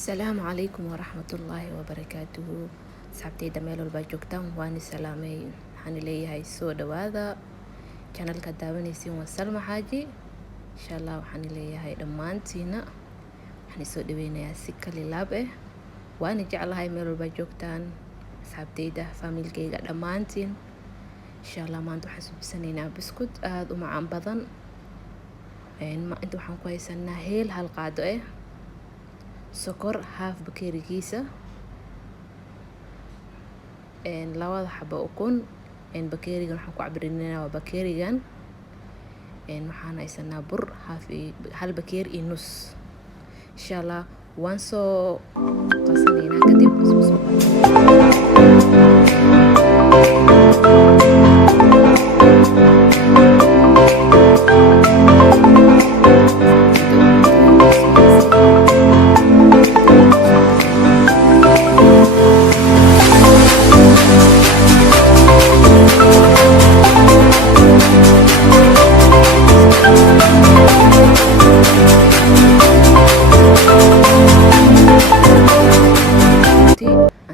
السلام عليكم ورحمة الله وبركاته. صحبتي دميل الباجوكتان واني سلامي حاني لي هاي سو دوادا channel كدابنيسين وسلمى حاجي إن شاء الله وحاني لي هاي دمانتينا حاني سو دوينا سكة للاب واني جعل هاي ميل الباجوكتان صحبتي ده فاميل كيغا دمانتين إن شاء الله ما انتو حسب سنينا بسكوت ومعان بدن ما انتو حان كويسانا هيل هالقادو sokor haaf bakeerigiisa labada xabo ukun bakeerigan waxaan ku cabirinaynaa waa bakeerigan waxaan haysanaa bur hal bakeeri iyo nus insha Allah waan soo qasanaynaa kadib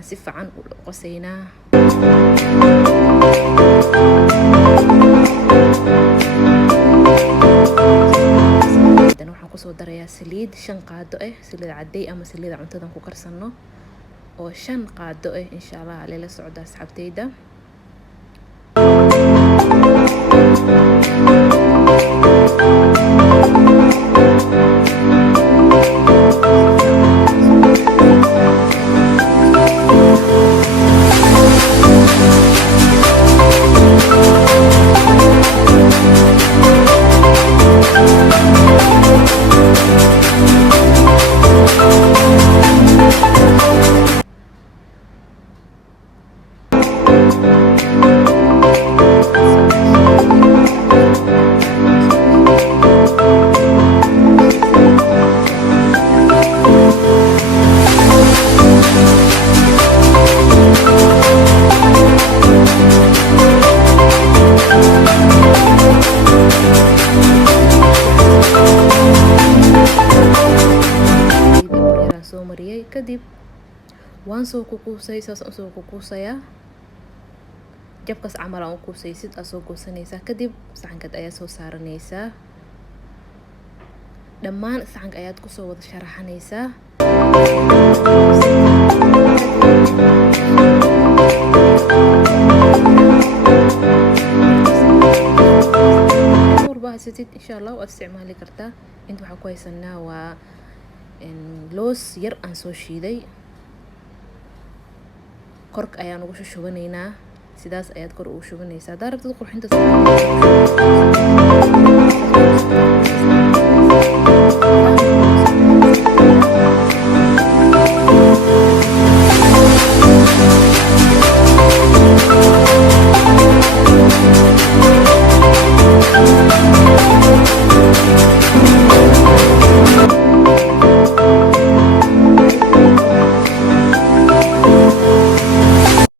si fiican u qosaynaa dan waxaan ku soo darayaa saliid 5 qaado saliid caday ama saliid cuntadan ku karsano oo 5 qaado insha Allah la socda asxaabteyda kadib waan soo ku kuusay soo ku kuusaya jabkas camal aan ku kuusaysid soo goosanaysa kadib saxanka ayaa soo saaranaysa dhammaan saxanka ayaad ku soo wada sharaxanaysa sid insha Allah waa isticmaali kartaa inta waxa ku haysanaa waa loos yar aan soo shiiday korka ayaan ugu shubanaynaa sidaas ayaad kor ugu shubanaysaa darabta qurxinta